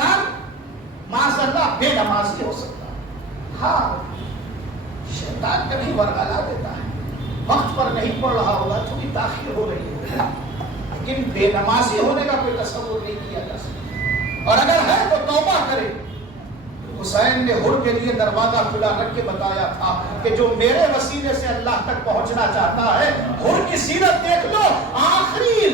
خاندان معاذاللہ بے نماز نہیں ہو سکتا. ہاں شیطان کبھی ورگلا دیتا ہے, وقت پر نہیں پڑھ رہا ہوگا, تھوڑی تاخیر ہو رہی ہوگی, لیکن بے نمازی ہونے کا کوئی تصور نہیں کیا جا سکتا. اور اگر ہے تو توبہ کرے. حسین نے حر کے لیے دروازہ کھلا رکھ کے بتایا تھا کہ جو میرے وسیلے سے اللہ تک پہنچنا چاہتا ہے, حر کی سیرت دیکھ لو, آخری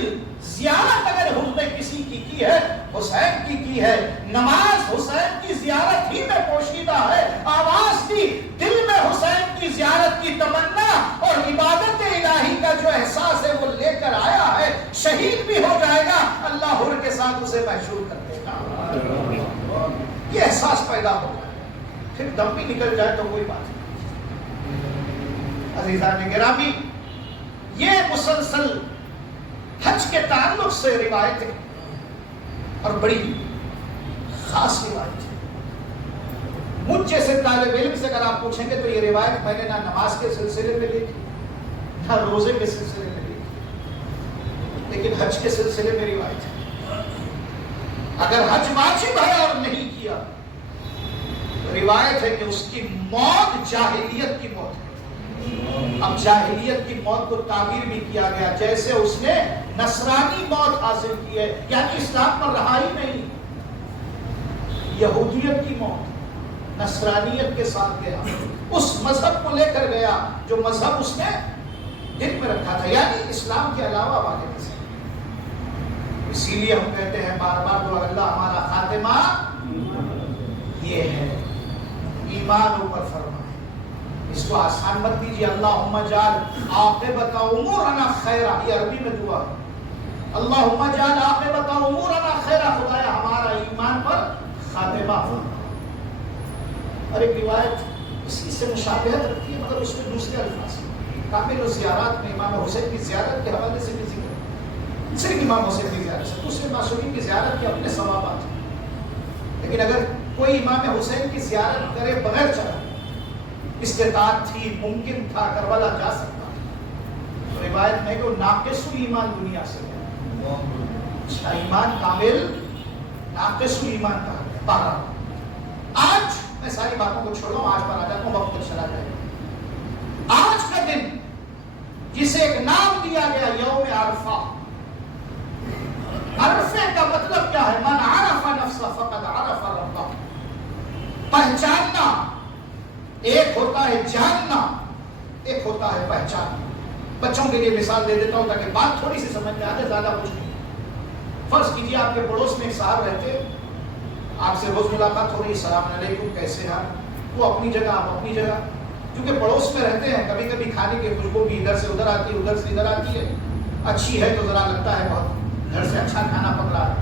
زیارت اگر حر نے کسی کی ہے, حسین کی ہے. نماز حسین کی زیارت ہی میں پوشیدہ ہے. آواز کی دل میں حسین کی زیارت کی تمنا اور عبادت الہی کا جو احساس ہے وہ لے کر آیا ہے. شہید بھی ہو جائے گا, اللہ حر کے ساتھ اسے محشور کر دے گا. یہ احساس پیدا ہو جائے, پھر دم بھی نکل جائے تو کوئی بات نہیں. عزیزان گرامی, یہ مسلسل حج کے تعلق سے روایتیں اور بڑی خاص روایت ہے. مجھ جیسے طالب علم سے اگر آپ پوچھیں گے تو یہ روایت میں نے نہ نماز کے سلسلے میں لکھی, نہ روزے کے سلسلے میں لکھی, لیکن حج کے سلسلے میں روایت ہے. اگر حج واجب ہے اور نہیں کیا تو روایت ہے کہ اس کی موت جاہلیت کی موت ہے. اب جاہلیت کی موت کو تعبیر بھی کیا گیا جیسے اس نے نصرانی موت حاصل کی ہے, یعنی اسلام پر رہا ہی نہیں. یہودیت کی موت, نصرانیت کے ساتھ گیا, اس مذہب کو لے کر گیا جو مذہب اس نے دل میں رکھا تھا, یعنی اسلام کے علاوہ والے مذہب. اسی لیے ہم کہتے ہیں بار بار تو اللہ ہمارا خاتمہ یہ ہے, ایمان اوپر فرمائے. اس کو آسان مت دیجیے. اللہم اجعل عاقبت امورنا خیرا, یہ عربی میں دعا ہے. اللہم اجعل عاقبت امورنا خیرا, خدایا ہمارا ایمان پر خاتمہ فرما. اور ایک روایت اسی سے مشابہت رکھتی ہے مگر اس میں دوسرے الفاظ. کامل الزیارات میں امام حسین کی زیارت کے حوالے سے بھی ذکر ہے, صرف امام حسین کی زیارت سے, دوسرے معصومین کی زیارت کے اپنے ثوابات ہیں. لیکن اگر کوئی امام حسین کی زیارت کرے بغیر چلا, استطاعت تھی, ممکن تھا, کربلا جا سکتا, تو روایت میں کہ ناقص ایمان دنیا سے ہے. اس کا ایمان کامل ناقص ایمان کا ہے. بہرحال آج میں ساری باتوں کو چھوڑ دوں, آج پر آ جاتا ہوں, وقت تک چلا جائے. آج کا دن جسے ایک نام دیا گیا یوم عرفہ, عرفے کا مطلب کیا ہے؟ من عرف نفسہ فقد عرف ربہ. پہچاننا ایک ہوتا ہے, جاننا ایک ہوتا ہے پہچاننا. بچوں کے لیے مثال دے دیتا ہوں تاکہ بات تھوڑی سی سمجھ میں آ جائے, زیادہ کچھ نہیں. فرض کیجیے آپ کے پڑوس میں ایک صاحب رہتے, آپ سے روز ملاقات ہو رہی, السلام علیکم کیسے ہیں, وہ اپنی جگہ آپ اپنی جگہ. کیونکہ پڑوس میں رہتے ہیں, کبھی کبھی کھانے کی خوشبو بھی ادھر سے ادھر آتی ہے, ادھر سے ادھر آتی ہے. اچھی ہے تو ذرا لگتا ہے بہت گھر سے اچھا کھانا پک رہا ہے,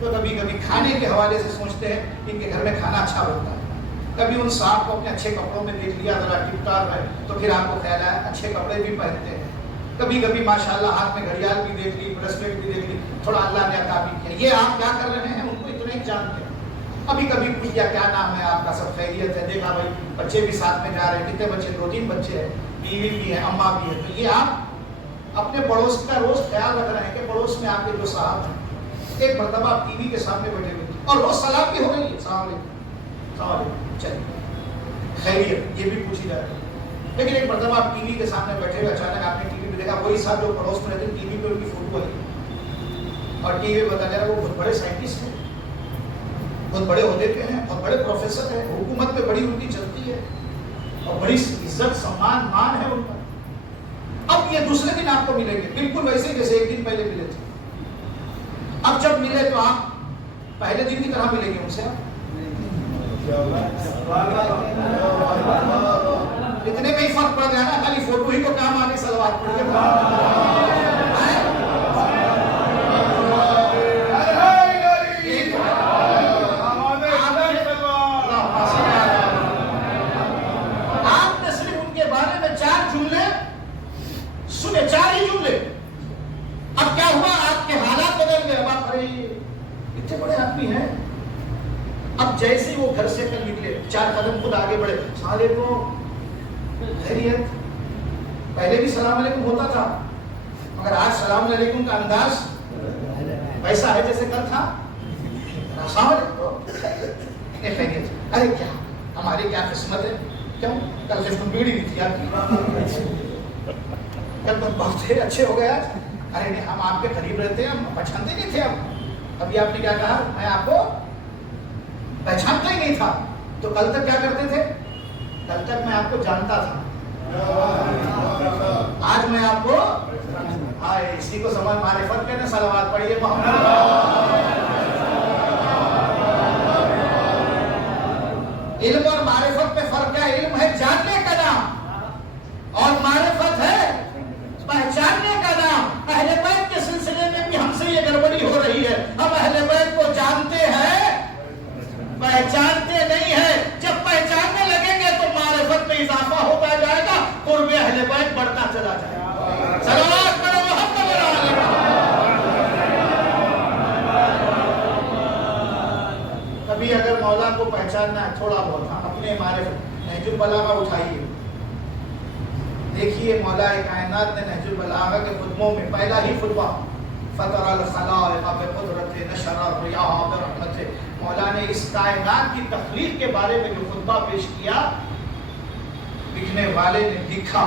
تو کبھی کبھی کھانے کے حوالے سے سوچتے ہیں ان کے گھر میں کھانا اچھا بنتا ہے. کبھی ان صاحب کو اپنے اچھے کپڑوں میں دیکھ لیا, ذرا ٹپ ٹاپ ہے, تو پھر آپ کو خیال ہے اچھے کپڑے بھی پہنتے ہیں. کبھی کبھی ماشاءاللہ ہاتھ میں گھڑیال بھی دیکھ لی, بریسلیٹ بھی دیکھ لی, تھوڑا اللہ نے عطا بھی کیا. یہ آپ کیا کر رہے ہیں ان کو اتنا ہی جانتے ہیں. ابھی کبھی پوچھ لیا کیا نام ہے آپ کا, سب خیریت ہے, دیکھا بھائی بچے بھی ساتھ میں جا رہے ہیں, کتنے بچے, 2-3 بچے ہیں, بیوی بھی ہے, اماں بھی ہے. تو یہ آپ اپنے پڑوس کا روز خیال رکھ رہے ہیں کہ پڑوس میں آپ کے جو صاحب ہیں, ایک مرتبہ آپ ٹی وی کے سامنے بیٹھے ہوئے اور روز سلام بھی ہو رہی ہے, السلام علیکم, السلام علیکم, چلیے خیریت, یہ بھی پوچھی جا رہی ہے. لیکن ایک مرتبہ آپ ٹی وی کے سامنے بیٹھے ہوئے, اچانک آپ نے ٹی وی میں دیکھا وہی صاحب جو پڑوس میں رہتے ٹی وی پہ ان کی فوٹو آئی, اور ٹی وی پہ بتا جا رہا وہ بہت بڑے سائنٹسٹ ہیں, بہت بڑے عہدے پہ ہیں, بہت بڑے پروفیسر ہیں, حکومت پہ بڑی ان کی چلتی ہے اور بڑی عزت سمان مان ہے ان پر. اب یہ دوسرے دن آپ کو ملیں گے بالکل ویسے جیسے ایک دن پہلے ملے تھے. اب جب ملے تو آپ پہلے دن کی طرح ملیں گے ان سے. اتنے میں ہی فرق پڑ گیا نا, خالی فوٹو ہی کو کام آنے سلوات پڑ گیا. آپ نے صرف ان کے بارے میں 4 جملے سنے, 4 ہی جملے. اب کیا ہوا, آپ کے حالات بدل گئے. اب آپ ارے اتنے بڑے آدمی ہیں. اب جیسے وہ گھر سے کل نکلے, 4 قدم خود آگے بڑھے, السلام علیکم, خیریت. پہلے بھی سلام علیکم ہوتا تھا مگر آج سلام علیکم کا انداز ویسا ہے جیسے کل تھا. السلام علیکم, خیریت؟ ارے کیا ہماری کیا قسمت ہے، کیوں کل سے بیڑی نہیں تھی آپ کی، کل تو بہت اچھے ہو گئے آج، ارے نہیں ہم آپ کے قریب رہتے ہیں، ہم پہچانتے نہیں تھے ابھی آپ نے کیا کہا، میں آپ کو پہچانتا ہی نہیں تھا، تو کل تک کیا کرتے تھے، کل تک میں آپ کو جانتا تھا، آج میں آپ کو، اسی کو سمجھ معرفت کہنے، صلوات پڑھیے محمد۔ علم اور معرفت میں فرق ہے، علم ہے جاننے کا نام اور معرفت ہے پہچاننے کا نام۔ اہل بیت کے سلسلے میں بھی ہم سے یہ گڑبڑی ہو رہی ہے، ہم اہل بیت کو جانتے ہیں پہچانتے نہیں ہیں، جب پہچاننے لگیں گے تو معرفت میں اضافہ ہوتا جائے گا، قرب اہل بیت بڑھتا چلا جائے گا۔ صلوات پڑھو محمد علیہ وسلم۔ کبھی اگر مولا کو پہچاننا ہے تھوڑا بہت، اپنے معرفت نہج البلاغہ اٹھائیے، دیکھیے مولا کائنات نے نہج البلاغہ کے خطبوں میں پہلا ہی خطبہ فطر الخلائق بقدرت نشر الریاح برحمت، مولا نے اس کائنات کی تخلیق کے بارے میں جو خطبہ پیش کیا، لکھنے والے نے لکھا،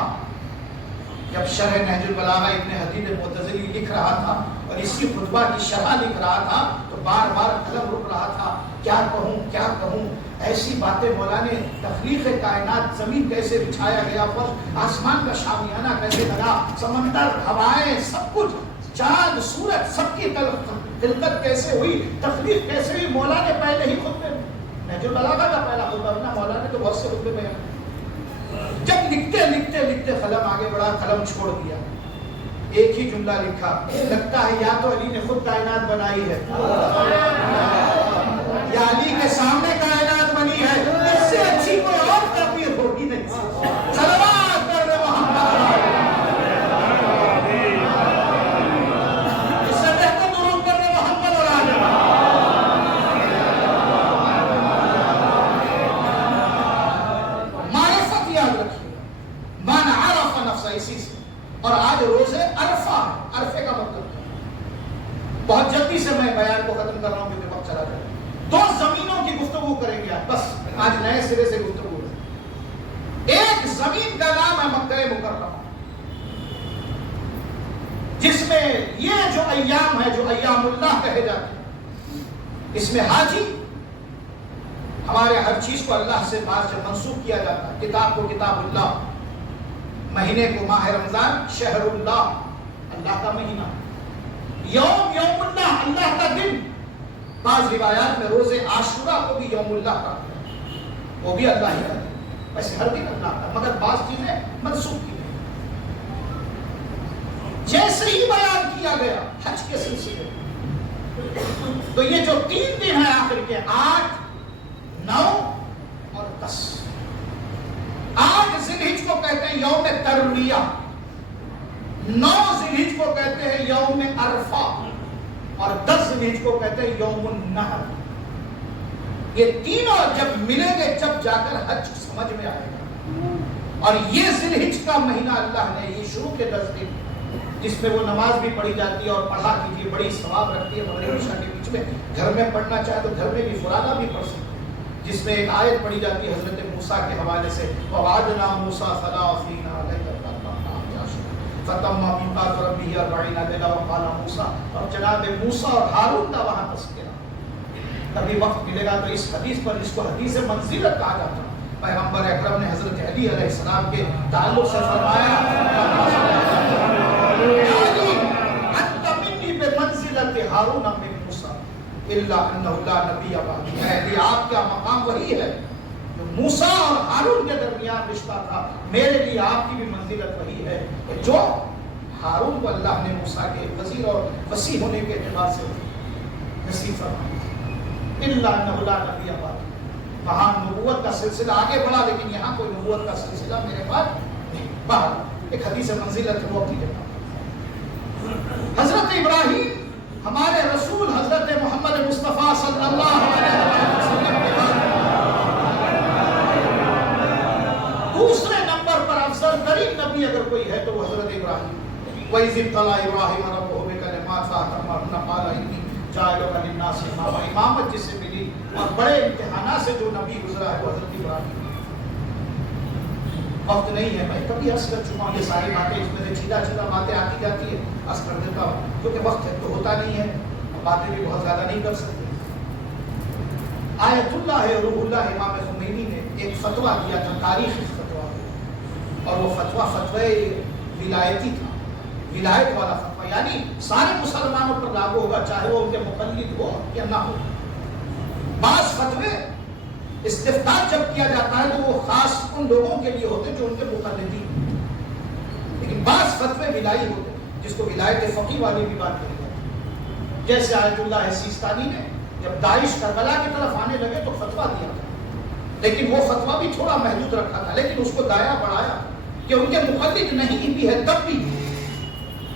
جب شرح نہج البلاغہ ابن حدید معتزلی لکھ رہا تھا اور اسی خطبہ کی شرح لکھ رہا تھا تو بار بار قلم رک رہا تھا، کیا کہوں، ایسی باتیں مولا نے، تخلیق کائنات، زمین کیسے بچھایا گیا، فرش، آسمان کا شامیانہ کیسے لگا، سمندر، ہوائیں، سب کچھ، چاند، سورج، سب کی خلقت کیسے ہوئی، تخلیق کیسے ہوئی، مولا نے پہلے ہی خطبے میں، نہج البلاغہ کا پہلا خطبہ نا، مولا نے تو بہت سے خطبے میں، جب لکھتے قلم آگے بڑھا، قلم چھوڑ دیا، ایک ہی جملہ لکھا، لگتا ہے یا تو علی نے خود کائنات بنائی ہے یا علی کے سامنے کائنات بنی ہے، اس سے اچھی کوئی اور تعبیر ہوگی نہیں۔ صلوات پڑھ رہے محمد، اس سے بہتر درود پڑھ رہے محمد اور آل معرفت یاد رکھیے، من عرف نفسہ، اسی سے، اور آج روزے عرفہ ہے، عرفے کا مطلب بہت جلدی سے میں بیان کو ختم کر رہا ہوں کیونکہ وقت چلا جائے، دو زمینوں کی گفتگو کریں گے بس، آج نئے سرے سے گفتگو ہے۔ ایک زمین کا نام ہے مکہ مکرمہ، جس میں یہ جو ایام ہے، جو ایام اللہ کہے جاتے ہیں، اس میں حاجی، ہمارے ہر چیز کو اللہ سے بعد جب منسوخ کیا جاتا ہے، کتاب کو کتاب اللہ، مہینے کو ماہ رمضان، شہر اللہ، اللہ کا مہینہ، یوم اللہ، اللہ کا دن، بعض روایات میں روزے عاشورہ کو بھی یوم اللہ کا، وہ بھی اللہ ہی کا، ویسے ہر دن اللہ کا، مگر بعض چیزیں منسوخ کی گئی، جیسے ہی بیان کیا گیا حج کے سلسلے تو یہ جو 3 دن ہیں آخر کے، 8، 9 اور 10، 8 ذی الحج کو کہتے ہیں یوم ترویہ، 9 ذی الحج کو کہتے ہیں یوم عرفہ، اور 10 ذی الحج کو کہتے ہیں یوم النحر۔ یہ تینوں جب ملیں گے جب جا کر حج سمجھ میں آئے گا، اور یہ ذی الحج کا مہینہ اللہ نے، یہ شروع کے 10 دن جس میں وہ نماز بھی پڑھی جاتی ہے، اور پڑھا کیجیے، بڑی ثواب رکھتی ہے، مغرب عشاء کے بیچ میں گھر میں پڑھنا چاہے تو گھر میں بھی فرادہ بھی پڑھ سکتے ہیں، جس میں ایک آیت پڑھی جاتی ہے حضرت موسیٰ کے حوالے سے، وَوَعَدْنَا مُوسَىٰ 30 لَيْلَةً فَتَمَّ مِيقَاتُ رَبِّهِ 40 لَيْلَةً وَقَالَ مُوسَىٰ، اور جناب موسیٰ اور ہارون کا وہاں تذکرہ، کبھی وقت ملے گا تو اس حدیث پر، جس کو حدیث منزلت کہا جاتا ہے، پیغمبر اکرم نے حضرت علی علیہ السلام کے تعلق سے فرمایا، علی انت منی بمنزلت ہارون من موسیٰ الا انہ لا نبی بعدی، علی آپ کا مقام وہی ہے جو موسیٰ اور ہارون کے درمیان رشتہ تھا، میرے لیے آپ کی بھی منزلت وہی ہے کہ جو ہارون کو اللہ نے موسیٰ کے وزیر اور وسیع ہونے کے اعتبار سے نصیب فرمایا، الا انہ لا نبی بعدی، وہاں نبوت کا سلسلہ آگے بڑھا، لیکن یہاں کوئی نبوت کا سلسلہ میرے پاس نہیں۔ باہر ایک حدیث منزلت وہ اپنی جگہ، حضرت ابراہیم ہمارے رسول حضرت محمد مصطفیٰ صلی اللہ علیہ وسلم کے بعد دوسرے نمبر پر افضل ترین نبی اگر کوئی ہے تو وہ حضرت ابراہیم، وَإِذِ ابْتَلَىٰ إِبْرَاهِيمَ رَبُّهُ بِكَلِمَاتٍ فَأَتَمَّهُنَّ قَالَ إِنِّي جَاعِلُكَ لِلنَّاسِ إِمَامًا، امامت جسے ملی اور بڑے امتحانات سے جو نبی گزرا ہے وہ حضرت ابراہیم. وقت نہیں ہے، میں کبھی عرض کر چکا ہوں یہ ساری باتیں، اس میں سے چیدہ باتیں آتی جاتی ہے، عرض کر دیتا ہوں کیونکہ وقت ہے تو ہوتا نہیں ہے، باتیں بھی بہت زیادہ نہیں کر سکتے. آیت اللہ ہے روح اللہ امام خمینی نے ایک فتویٰ دیا تھا، تاریخی فتویٰ، اور وہ فتویٰ ولایتی تھا، ولایت والا فتویٰ، یعنی سارے مسلمانوں پر لاگو ہوگا چاہے وہ ان کے مقلد ہو یا نہ ہو. بعض فتوے استفتاء جب کیا جاتا ہے تو وہ خاص ان لوگوں کے لیے ہوتے جو ان کے مقلدین، لیکن بعض فتوے ولائی ہوتے جس کو ولایت فقیہ والی بھی بات کری جاتی ہے. جیسے آیت اللہ سیستانی نے جب داعش کربلا کی طرف آنے لگے تو فتویٰ دیا تھا، لیکن وہ فتویٰ بھی تھوڑا محدود رکھا تھا، لیکن اس کو دایا بڑھایا کہ ان کے مقلد نہیں بھی ہے تب بھی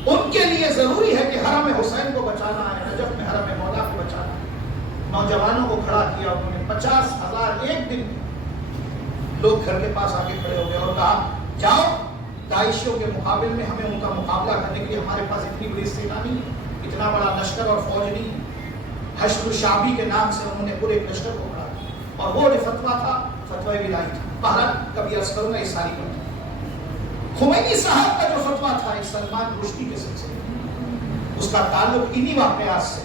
ان کے لیے ضروری ہے کہ حرم حسین کو بچانا ہے، نجف میں حرم مولا کو بچانا ہے. نوجوانوں کو کھڑا کیا انہوں نے، 50,000 ایک دن لوگ گھر کے پاس آ کے کھڑے ہو گئے اور کہا جاؤ داعشیوں کے مقابل میں ہمیں ان کا مقابلہ کرنے کے لیے ہمارے پاس اتنی بڑی سینا نہیں ہے، اتنا بڑا لشکر اور فوج نہیں ہے. حشد الشعبی کے نام سے انہوں نے پورے لشکر کو کھڑا کیا اور وہ جو فتویٰ تھا فتوی ولائی تھا. بہرحال کبھی عرض کروں گا یہ ساری بات. خمینی صاحب کا جو فتویٰ تھا اس سلمان رشدی کے سلسلے میں، اس کا تعلق انہی واقعات سے،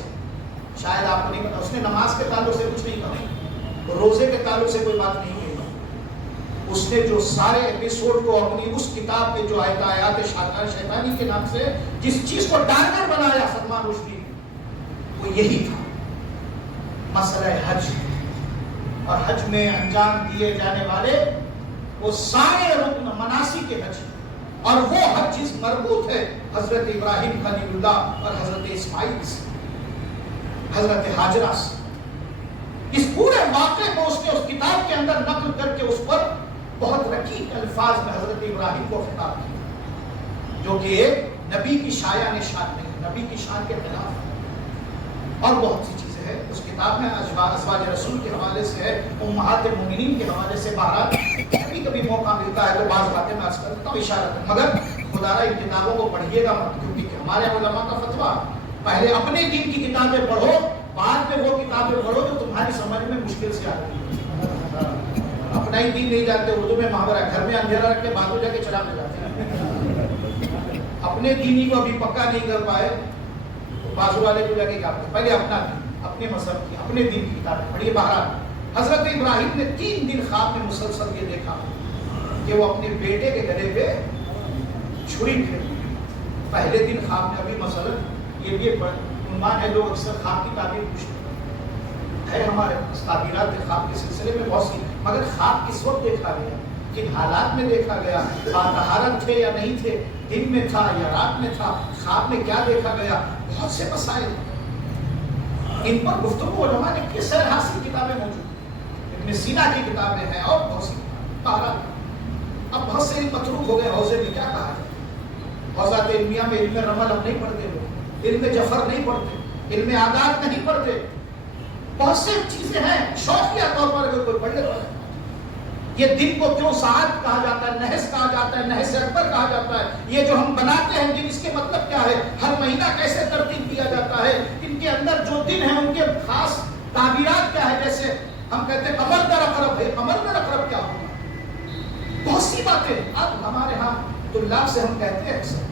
شاید آپ کو نہیں پتا، اس نے نماز کے تعلق سے کچھ نہیں کہا، روزے کے تعلق سے کوئی بات نہیں کہی. اس نے جو سارے ایپیسوڈ کو اپنی اس کتاب میں جو آیات شیطانی کے نام سے جس چیز کو ٹارگٹ بنایا سلمان رشدی وہ یہی تھا، مسئلہ حج اور حج میں انجام دیے جانے والے وہ سارے رکن مناسک کے حج اور وہ حج جس مربوط ہے حضرت ابراہیم خلیل اللہ اور حضرت اسماعیل سے، حضرت حاجرہ سے. اس پورے واقعے کو اس نے اس کتاب کے اندر نقل کر کے اس پر بہت رقیق الفاظ میں حضرت ابراہیم کو خطاب کیا، جو کہ ایک نبی کی شایان شان نہیں، نبی کی شان کے خلاف ہے. اور بہت سی چیزیں ہیں اس کتاب میں، ازواج رسول کے حوالے سے ہے، امہات المومنین کے حوالے سے. بہرحال کبھی کبھی موقع ملتا ہے تو بعض باتیں میں عرض کر دیتا ہوں اشارت، مگر خدا را ان کتابوں کو پڑھیے گا مت، کیونکہ ہمارے علماء کا فتویٰ پہلے اپنے دین کی کتابیں پڑھو، بعد میں وہ کتابیں پڑھو جو تمہاری سمجھ میں مشکل سے آتی ہے. اپنا ہی دین نہیں جانتے، اردو میں محاورہ ہے، گھر میں اندھیرا رکھ کے بازو جا کے چلا جاتے ہیں. اپنے دینی کو ابھی پکا نہیں کر پائے بازو والے کو جا کے کیا کرتے، پہلے اپنا دین، اپنے مذہب کی، اپنے دین کی کتابیں پڑھیے. بہرحال حضرت ابراہیم نے 3 دن خواب میں مسلسل یہ دیکھا کہ وہ اپنے بیٹے کے گلے پہ چھری پھیر. پہلے دن خواب میں، ابھی مثلا یہ بھی عنوان ہے، لوگ اکثر خواب کی تعبیر پوچھتے ہیں، ہمارے تعبیرات خواب کے سلسلے میں بہت سی، مگر خواب کس وقت دیکھا گیا، کن حالات میں دیکھا گیا، طہارت تھے یا نہیں تھے، دن میں تھا یا رات میں تھا، خواب میں کیا دیکھا گیا، بہت سے مسائل ان پر گفتگو علماء نے کی. سیر حاصل کتابیں موجود ہیں، ابن سینا کی کتابیں ہیں اور بہت سی. اب بہت سے متروک ہو گئے. حوضے میں کیا کہا ہے، حوضات علمیہ میں علم رمل ہم نہیں پڑھتے، لوگ علم جفر نہیں پڑھتے، علم عادات نہیں پڑھتے. بہت سی چیزیں ہیں شوقیہ طور پر اگر کوئی پڑھ لیتا ہے. یہ دن کو کیوں ساعت کہا جاتا ہے، نحس کہا جاتا ہے، نحس اکبر کہا جاتا ہے، یہ جو ہم بناتے ہیں دن، اس کے مطلب کیا ہے، ہر مہینہ کیسے ترتیب کیا جاتا ہے، ان کے اندر جو دن ہیں ان کے خاص تعبیرات کیا ہے. جیسے ہم کہتے ہیں قمر در اقرب ہے، قمر در اقرب کیا ہوگا، بہت سی باتیں. اب ہمارے ہاں طلاب سے ہم کہتے ہیں اکثر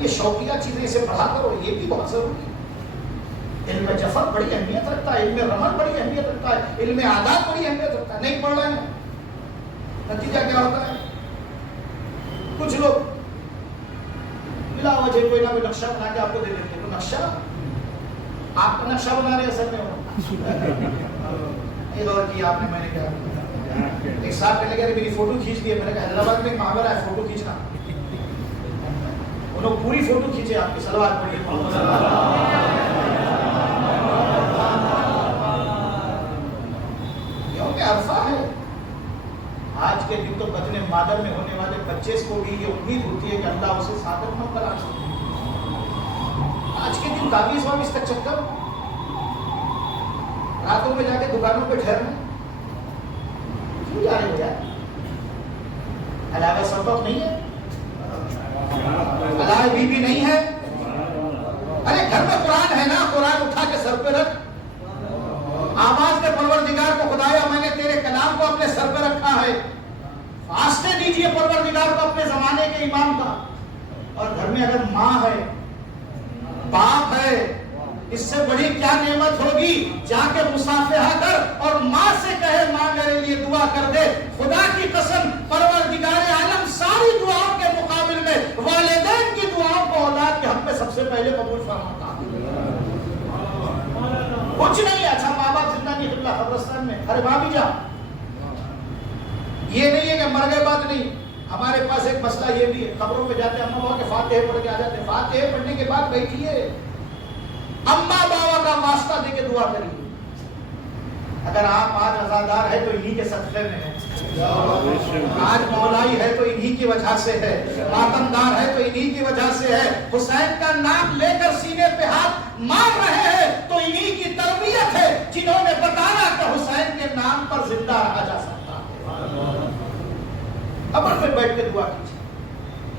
یہ شوقیہ چیزیں اسے پڑھا کرو، یہ بھی بہت ضروری ہے. علم جفر بڑی اہمیت رکھتا ہے، علم رمل بڑی اہمیت رکھتا ہے، علم عادات بڑی اہمیت رکھتا ہے. نہیں پڑھ رہے ہیں، نتیجہ کیا ہوتا ہے، کچھ لوگ بلا وجہ کوئی نہ کوئی نقشہ بنا کے آپ کو دے دیتے ہیں. تو نقشہ آپ کا نقشہ بنا رہے اصل میں ایک اور کیا آپ نے، میں نے کہا ایک صاحب کہنے لگے میری فوٹو کھینچ دی ہے. میں نے کہا حیدرآباد میں ایک محاورہ ہے فوٹو کھینچنا، انہوں پوری فوٹو کھینچے آپ کی. صلوات پڑھیے محمد صلی اللہ علیہ وسلم. کیونکہ عرفہ ہے. آج کے دن تو بدن مادر میں ہونے والے بچے کو بھی یہ امید ہوتی ہے کہ اللہ اسے صادق نہ کرا سکے. آج کے دن تعویذ واویز کا چکر، راتوں میں جا کے دکانوں پہ ٹھہرنا، کیوں جا رہے ہو یار؟ علاوہ سبب نہیں ہے، علاوہ بی نہیں ہے. ارے گھر میں قرآن ہے نا، قرآن اٹھا کے سر پہ رکھ. آواز میں پروردگار کو خدایا میں نے تیرے کلام کو اپنے سر پہ رکھا ہے، واسطے دیجئے پروردگار کو اپنے زمانے کے امام کا۔ اور گھر میں اگر ماں ہے، باپ ہے، اس سے بڑی کیا نعمت ہوگی؟ جا کے مصافحہ کر اور ماں سے کہے ماں میرے لیے دعا کر دے۔ خدا کی قسم پروردگار عالم ساری دعاؤں کے مقابل میں والدین کی دعاؤں کو اولاد کے حق میں سب سے پہلے قبول فرماتا ہے۔ کچھ نہیں، اچھا ماں باپ زندہ نہیں، قبلہ قبرستان میں، ارے بھابھی جا، یہ نہیں ہے کہ مر گئے بات نہیں۔ ہمارے پاس ایک مسئلہ یہ بھی ہے، قبروں پہ جاتے ہیں، اماں بابا کے فاتحے پڑھ کے آ جاتے ہیں، فاتحے پڑھنے کے بعد بیٹھیے، اماں بابا کا واسطہ دے کے دعا کریے۔ اگر آپ آج عزادار ہے تو انہی کے صدقے میں ہے، آج مولائی ہے تو انہی کی وجہ سے ہے، ماتمدار ہے تو انہی کی وجہ سے ہے، حسین کا نام لے کر سینے پہ ہاتھ مار رہے ہیں تو انہی کی تربیت ہے جنہوں نے بتایا کہ حسین کے نام پر زندہ رہا جا سکتا ہے۔ قبر پہ بیٹھ کے دعا کیجیے،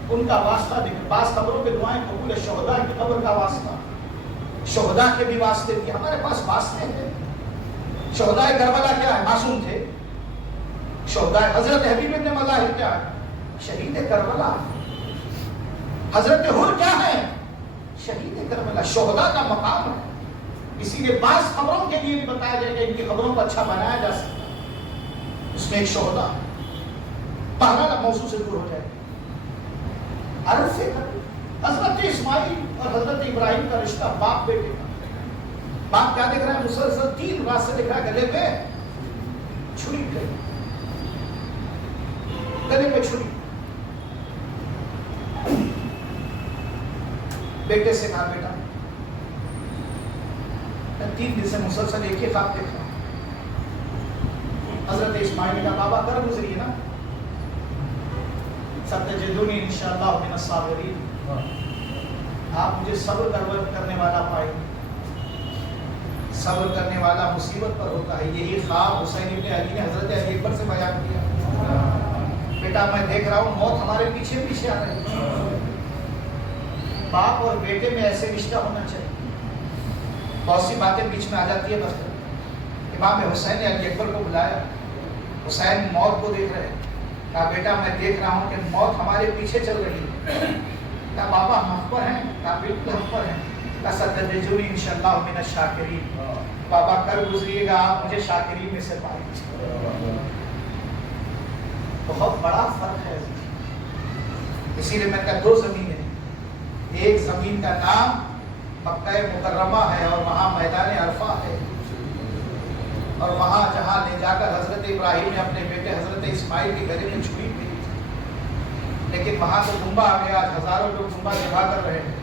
ان کا واسطہ دیکھیں۔ بعض قبروں کے دعائیں قبول ہے، شہداء کی قبر کا واسطہ، شہداء کے بھی واسطے بھی ہمارے پاس واسطے ہیں۔ شہداء کربلا کیا ہے؟ معصوم تھے۔ شہداء حضرت حبیب ابن مظاہر کیا ہے؟ شہید کربلا۔ حضرت حر کیا ہے؟ شہید کربلا۔ شہداء کا مقام ہے، اسی لیے بعض قبروں کے لیے بھی بتایا جائے کہ ان کی قبروں کو اچھا بنایا جا سکتا ہے، اس میں ایک شہداء ہے۔ پہلا موضوع سے دور ہو جائے، عرفے کا حضرت اسماعیل اور حضرت ابراہیم کا رشتہ باپ بیٹے کا۔ باپ کیا دیکھ رہا ہے؟ مسلسل 3 رات سے دیکھ رہا ہے، گلے پہ چھری گئی، گلے پہ چھری۔ بیٹے سے کہا بیٹا میں 3 دن سے مسلسل ایک ہی خواب دیکھ رہا ہوں۔ حضرت اسماعیل کا بابا کر گزری ہے نا، ستجدونی انشاءاللہ من الصابرین، آپ مجھے صبر کرنے والا پائیں گے۔ صبر کرنے والا مصیبت پر ہوتا ہے، یہی خواب حسین ابن علی نے حضرت علی اکبر سے بیان کیا۔ بیٹا میں دیکھ رہا ہوں موت ہمارے پیچھے پیچھے آ رہی ہے۔ باپ اور بیٹے میں ایسے رشتہ ہونا چاہیے۔ بہت سی باتیں بیچ میں آ جاتی ہے، بس امام حسین نے علی اکبر کو بلایا، حسین موت کو دیکھ رہے ہیں، کہا بیٹا میں دیکھ رہا ہوں کہ موت ہمارے پیچھے چل رہی ہے۔ کہا بابا ہم پر ہیں؟ کہا بالکل ہم پر ہیں۔ کہا ستجدونی انشاءاللہ من الشاکرین، بابا کر گزریے گا آپ مجھے شاکرین میں سے پائیں گے۔ بہت بڑا فرق ہے، اسی لیے میں کہا 2 زمینیں ہیں، ایک زمین کا نام مکہ مکرمہ ہے اور وہاں میدان عرفہ ہے، اور وہاں جہاں لے جا کر حضرت ابراہیم نے اپنے بیٹے حضرت اسماعیل کے گلے میں چھری دی، لیکن وہاں تو دمبا آ گیا، آج ہزاروں لوگ دمبا ذبح کر رہے ہیں۔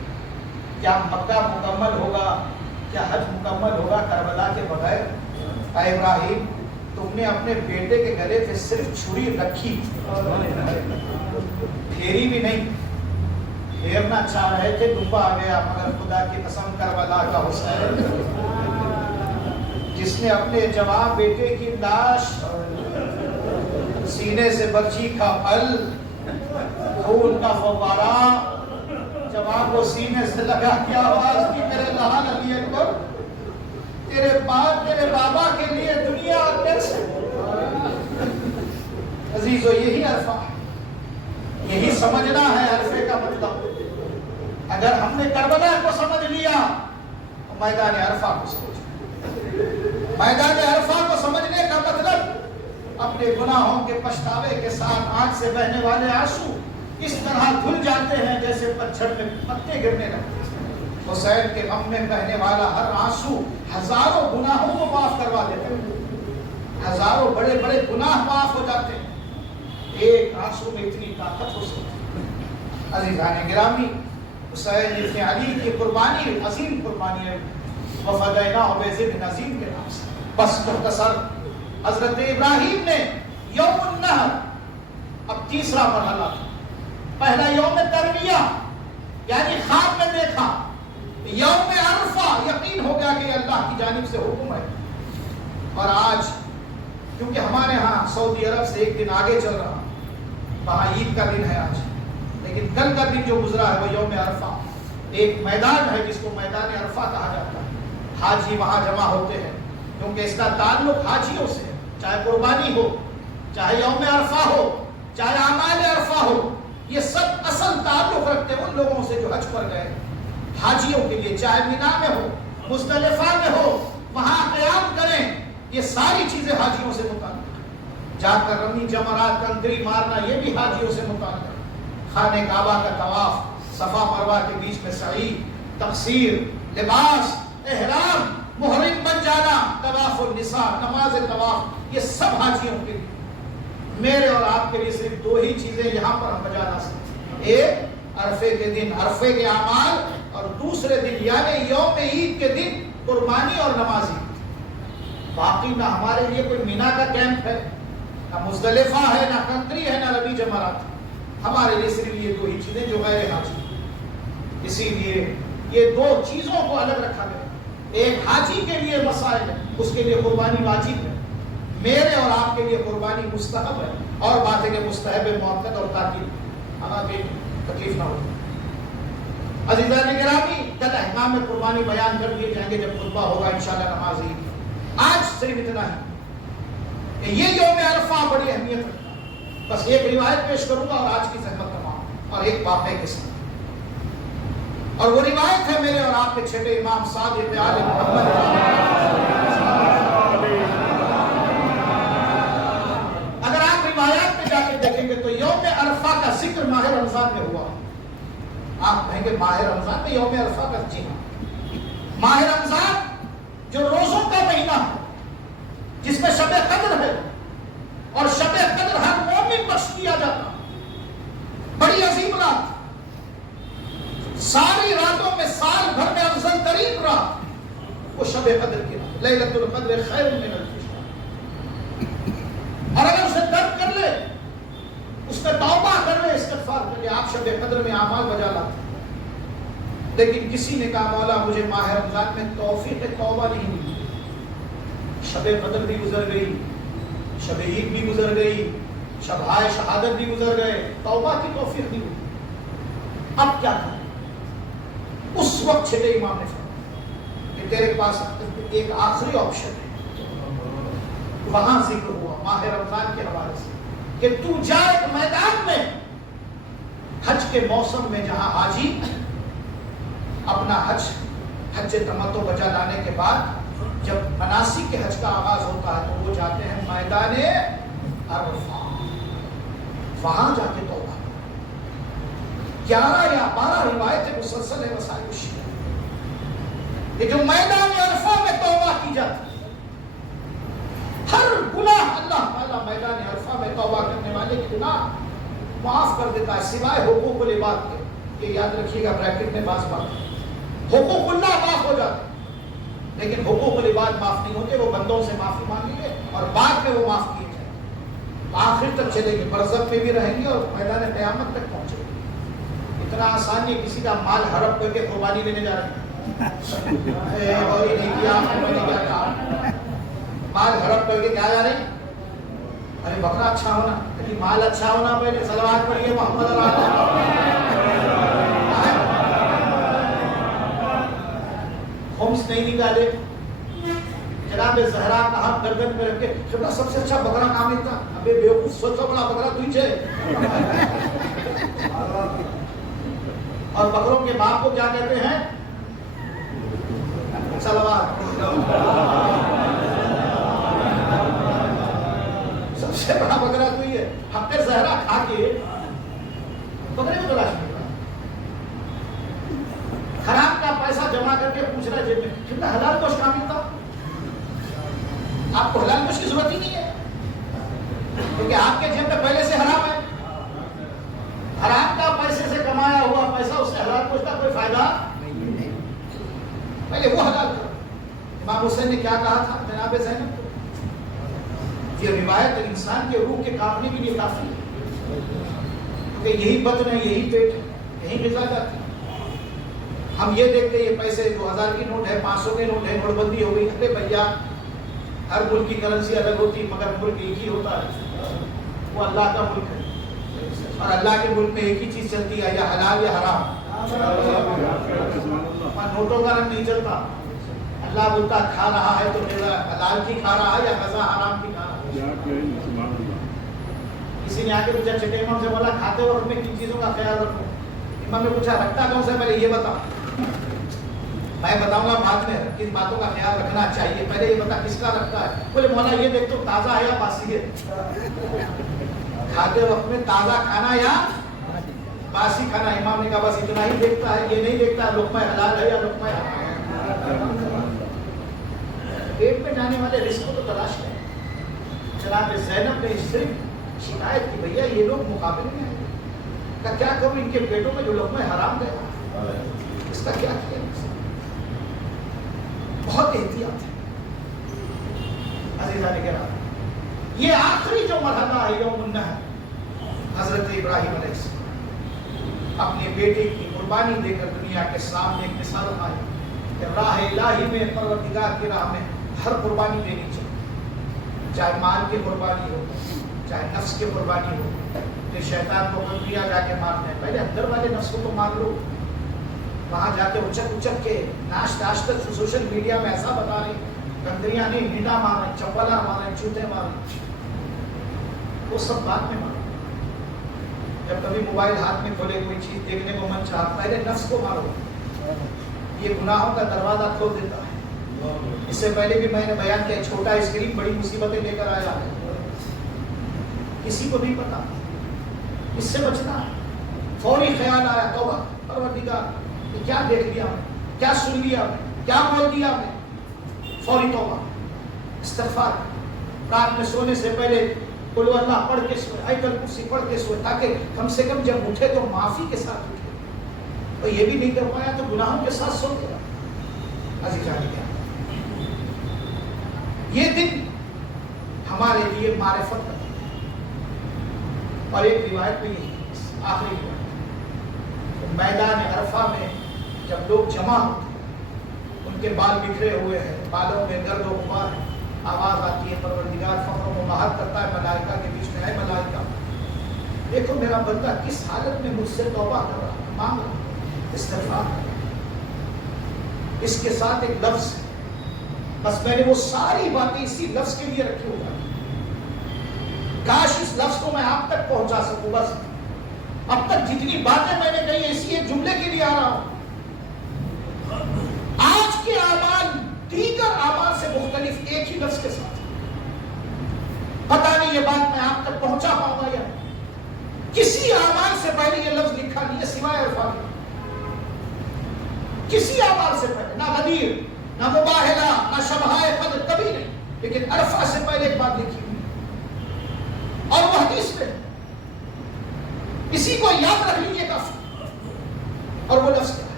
کیا مکہ مکمل ہوگا، کیا حج مکمل ہوگا کربلا کے بغیر؟ اے ابراہیم تم نے اپنے بیٹے کے گلے پہ صرف چھری رکھی، پھیری بھی نہیں، پھیرنا چاہ رہے تھے، دمبا آ گیا، مگر خدا کی قسم کربلا کا حسین جس نے اپنے جوان بیٹے کی لاش سینے سے برچھی کا پھل، خون کا فوارہ، جوان کو سینے سے لگا کے آواز کی میرے لحاظ علی اکبر تیرے باپ تیرے بابا کے لیے دنیا کیسے؟ عزیزو یہی عرفہ ہے، یہی سمجھنا ہے عرفے کا مطلب۔ اگر ہم نے کربلا کو سمجھ لیا تو میدان عرفہ کو سمجھ، میدان عرفہ کو سمجھنے کا مطلب اپنے گناہوں کے پچھتاوے کے ساتھ آنکھ سے بہنے والے آنسو اس طرح دھل جاتے ہیں جیسے پتجھڑ میں پتے گرنے لگتے ہیں۔ حسین کے غم میں بہنے والا ہر آنسو ہزاروں گناہوں کو معاف کروا دیتے ہیں، ہزاروں بڑے بڑے گناہ معاف ہو جاتے ہیں، ایک آنسو میں اتنی طاقت ہو سکتی ہے۔ عزیزان گرامی، حسین ابن علی کی قربانی عظیم قربانی ہے، وفدیناہ بذبح عظیم کے نام سے۔ بس مختصر حضرت ابراہیم نے یوم النحر، اب تیسرا مرحلہ تھا، پہلا یوم ترویہ یعنی خواب میں دیکھا، یوم عرفہ یقین ہو گیا کہ اللہ کی جانب سے حکم ہے۔ اور آج کیونکہ ہمارے ہاں سعودی عرب سے ایک دن آگے چل رہا، وہاں عید کا دن ہے آج، لیکن کل کا دن جو گزرا ہے وہ یوم عرفہ، ایک میدان ہے جس کو میدان عرفہ کہا جاتا ہے، حاجی وہاں جمع ہوتے ہیں، کیونکہ اس کا تعلق حاجیوں سے، چاہے قربانی ہو، چاہے یوم عرفہ ہو، چاہے اعمال عرفہ ہو، یہ سب اصل تعلق رکھتے ہیں ان لوگوں سے جو حج پر گئے، حاجیوں کے لیے، چاہے مینا میں ہو، مزدلفہ میں ہو، وہاں قیام کریں، یہ ساری چیزیں حاجیوں سے متعلق ہیں۔ جا کر رمی جمرات کنکری مارنا یہ بھی حاجیوں سے متعلق ہے۔ خانہ کعبہ کا طواف، صفا مروہ کے بیچ میں سعی، تقصیر، لباس، احرام، محرم بن جانا، طواف النساء، نماز طواف، یہ سب حاجیوں کے لیے۔ میرے اور آپ کے لیے صرف دو ہی چیزیں یہاں پر ہم بجا لا سکتے ہیں، ایک عرفے کے دن عرفے کے اعمال، اور دوسرے دن یعنی یوم عید کے دن قربانی اور نمازی۔ باقی نہ ہمارے لیے کوئی مینا کا کیمپ ہے، نہ مزدلفہ ہے، نہ کنکری ہے، نہ رمی جمرات۔ ہمارے لیے صرف یہ دو ہی چیزیں جو غیر حاجی۔ اسی لیے یہ دو چیزوں کو الگ رکھا گیا۔ ایک حاجی کے لیے مسائل ہے، اس کے لیے قربانی واجب ہے، میرے اور آپ کے لیے قربانی مستحب ہے، اور بات ہے کہ مستحب موقت اور تاکید ہمیں تکلیف نہ ہو۔ عزیزان گرامی، کل احکام میں قربانی بیان کر دیے جائیں گے جب خطبہ ہوگا انشاءاللہ نماز عید۔ آج صرف اتنا ہی کہ یہ یوم عرفہ بڑی اہمیت رکھتا ہے۔ بس ایک روایت پیش کروں گا اور آج کی زحمت تمام، اور ایک واقعے کے ساتھ، اور وہ روایت ہے میرے اور آپ کے چھٹے امام صادق آل محمد۔ اگر آپ روایات میں جا کے دیکھیں گے تو یوم عرفہ کا ذکر ماہ رمضان میں ہوا۔ آپ کہیں گے ماہ رمضان میں یوم عرفہ کا؟ جی ہاں، ماہ رمضان جو روزوں کا مہینہ ہے، جس میں شب قدر ہے، اور شب قدر ہر مومن بخش دیا جاتا، بڑی عظیم رات، ساری راتوں میں سال بھر میں افضل ترین رات وہ شب قدر کی رات، لیلۃ القدر خیر من الف شہر۔ اور اگر اسے درک کر لے، اس میں توبہ کر لے، استغفار کر لے، آپ شب قدر میں اعمال بجا لاتے۔ لیکن کسی نے کہا مولا مجھے ماہ رمضان میں توفیق توبہ نہیں ملی، شب قدر بھی گزر گئی، شب عید بھی گزر گئی، شبہائے شہادت بھی گزر گئے، توبہ کی توفیق نہیں ہوئی، اب کیا کریں؟ اس وقت چھٹے امام نے فرمایا کہ تیرے پاس ایک آخری آپشن ہے۔ وہاں ذکر ہوا ماہ رمضان کے حوالے سے کہ تو جا ایک میدان میں، حج کے موسم میں، جہاں حاجی اپنا حج تمتع بجا لانے کے بعد جب مناسک کے حج کا آغاز ہوتا ہے تو وہ جاتے ہیں میدان عرفہ، وہاں جا کے توبہ۔ 11 یا 12 روایتیں مسلسل ہے وسائل الشیعہ کہ جو میدان عرفہ میں توبہ کی جاتی ہے، ہر گناہ اللہ تعالیٰ میدان عرفہ میں توبہ کرنے والے کی گناہ معاف کر دیتا ہے، سوائے حقوق العباد کے۔ یہ یاد رکھیے گا، بریکٹ میں بعض بات، حقوق اللہ معاف ہو جاتے لیکن حقوق العباد معاف نہیں ہوتے، وہ بندوں سے معافی مانگیں گے اور بعد میں وہ معاف کیے جائیں گے، آخر تک چلیں گے، برزخ میں بھی رہیں گے اور میدان قیامت تک پہنچیں گے۔ اتنا آسان نہیں کسی کا مال ہڑپ کر کے قربانی لینے جا رہے ہیں، اور یہ نہیں کیا آپ نے کیا کہا، مال ہڑپ کر کے کیا جا رہے ہیں؟ ارے بکرا اچھا ہونا، لیکن مال اچھا ہونا، پہلے صلوات پڑھیے محمد خمس نہیں نکالے، جناب زہرا کا ہاتھ گردن میں رکھ کے خبرہ سب سے اچھا بکرا کام لیتا، ابے بیوقوف سوچو بڑا بکرا تو ہی چھے۔ اور بکروں کے باپ کو کیا کہتے ہیں؟ صلوات۔ سب سے بڑا بکرا تو ہی ہے، حق زہرا کھا کے بکرے کو تلاش نہیں، حرام کا پیسہ جمع کر کے پوچھ رہا ہے جیب میں کتنا حلال گوشت کہاں ملتا؟ آپ کو حلال گوشت کی ضرورت ہی نہیں ہے، کیونکہ آپ کے جیب میں پہلے سے حرام ہے۔ حرام کا پیسے سے کمایا ہوا پیسہ، اس سے حلال گوشت کا کوئی فائدہ نہیں، پہلے وہ حلال کرو۔ امام حسین نے کیا کہا تھا جناب زینب کو؟ یہ روایت انسان کے روح کے کاٹنے کے لیے کافی ہے، کیونکہ یہی بطن ہے، یہی پیٹ ہے، یہی غذا جاتی ہے۔ ہم یہ دیکھتے ہیں یہ پیسے 2000 کی نوٹ ہے، 500 کے نوٹ ہے، نوٹ بندی ہو گئی، ارے بھیا ہر ملک کی کرنسی الگ ہوتی ہے مگر ملک ایک ہی ہوتا ہے، وہ اللہ کا ملک ہے، اور اللہ کے ملک میں ایک ہی چیز چلتی ہے، یا حلال یا حرام، نوٹوں کا رنگ نہیں چلتا، اللہ بولتا کھا رہا ہے تو غذا حلال کی کھا رہا ہے یا غذا حرام کی کھا رہا ہے؟ کسی نے آ کے پوچھا چھٹے امام سے، بولا کھاتے وقت میں کن چیزوں کا خیال رکھوں؟ امام نے پوچھا رکھتا کون سے؟ پہلے یہ بتا. میں بتاؤں گا بعد میں کس باتوں کا خیال رکھنا چاہیے، پہلے یہ بتا کس کا رکھتا ہے. بولے مولا یہ دیکھ تو تازہ ہے یا باسی ہے. کھاتے وقت میں تازہ کھانا یا باسی کھانا. امام نے کہا بس اتنا ہی دیکھتا ہے، یہ نہیں دیکھتا لقمہ حلال ہے یا لقمہ حرام. پیٹ میں جانے والے رزق کو تو تلاش کریں. جناب زینب نے صرف شکایت کی بھیا یہ لوگ مقابلے میں آئے، کا کیا کروں ان کے پیٹوں میں جو لقمہ حرام گیا، اس کا کیا کیا. بہت احتیاط ہے عزیزان کرام. یہ آخری جو مرحلہ ہے یوم النحر، حضرت ابراہیم علیہ السلام اپنے بیٹے کی قربانی دے کر دنیا کے سامنے ایک مثال آئی کہ راہ الہی میں، پروردگار کی راہ میں ہر قربانی دینی چاہیے، چاہے مال کی قربانی ہو، چاہے نفس کی قربانی ہو. کہ شیطان کو دنیا جا کے مارتے ہیں، پہلے اندر والے نفس کو تو مار لو. وہاں جا کے اچک کے ناشت سوشل میڈیا میں ایسا بتا رہے گندریاں نہیں، ہینڈا مار رہے، چپلا مار رہے، چوتے مار رہے، وہ سب بعد میں مارو. جب کبھی موبائل ہاتھ میں کھولے کوئی چیز دیکھنے کو من چاہا، پہلے نفس کو مارو. یہ گناہوں کا دروازہ کھول دیتا ہے. اس سے پہلے بھی میں نے بیان کیا چھوٹا اسکرین بڑی مصیبتیں لے کر آیا ہے، کسی کو نہیں پتا. اس سے بچنا ہے. فوری خیال آیا توبہ، پروردگار کیا دیکھ لیا ہم نے، کیا سن لیا ہم نے، کیا بول دیا ہم نے. فوری توبہ، استغفار. رات میں سونے سے پہلے قل ہو اللہ پڑھ کے سوئے، آیت الکرسی پڑھ کے سوئے، تاکہ کم سے کم جب اٹھے تو معافی کے ساتھ اٹھے. اور یہ بھی نہیں کر پایا تو گناہوں کے ساتھ سو گیا. عزیزان کیا یہ دن ہمارے لیے معرفت کا دن. اور ایک روایت میں یہ آخری روایت، میدان عرفہ میں جب لوگ جمع ہوتے، ان کے بال بکھرے ہوئے ہیں، بالوں میں گرد و غبار ہے، آواز آتی ہے، پروردگار فخر و مباحت کرتا ہے ملائکہ کے بیچ میں، اے ملائکہ دیکھو میرا بندہ کس حالت میں مجھ سے توبہ کر رہا ہے، مانگ رہا ہے، استغفار کر رہا ہے. اس کے ساتھ ایک لفظ ہے، بس میں نے وہ ساری باتیں اسی لفظ کے لیے رکھی ہوگا. کاش اس لفظ کو میں آپ تک پہنچا سکوں. بس اب تک جتنی باتیں میں نے کہی اسی ایک جملے کے لیے آ رہا ہوں. آج کے اعمال دیگر اعمال سے مختلف ایک ہی لفظ کے ساتھ. پتہ نہیں یہ بات میں آپ تک پہنچا پاؤں گا یا کسی اعمال سے پہلے یہ لفظ لکھا نہیں ہے سوائے عرفہ کے. کسی اعمال سے پہلے نہ غدیر، نہ مباہلہ، نہ شبہائے قدر، کبھی نہیں. لیکن عرفہ سے پہلے ایک بات لکھی ہوئی اور وہ حدیث میں، اسی کو یاد رکھ لیجیے کافی. اور وہ لفظ کیا ہے؟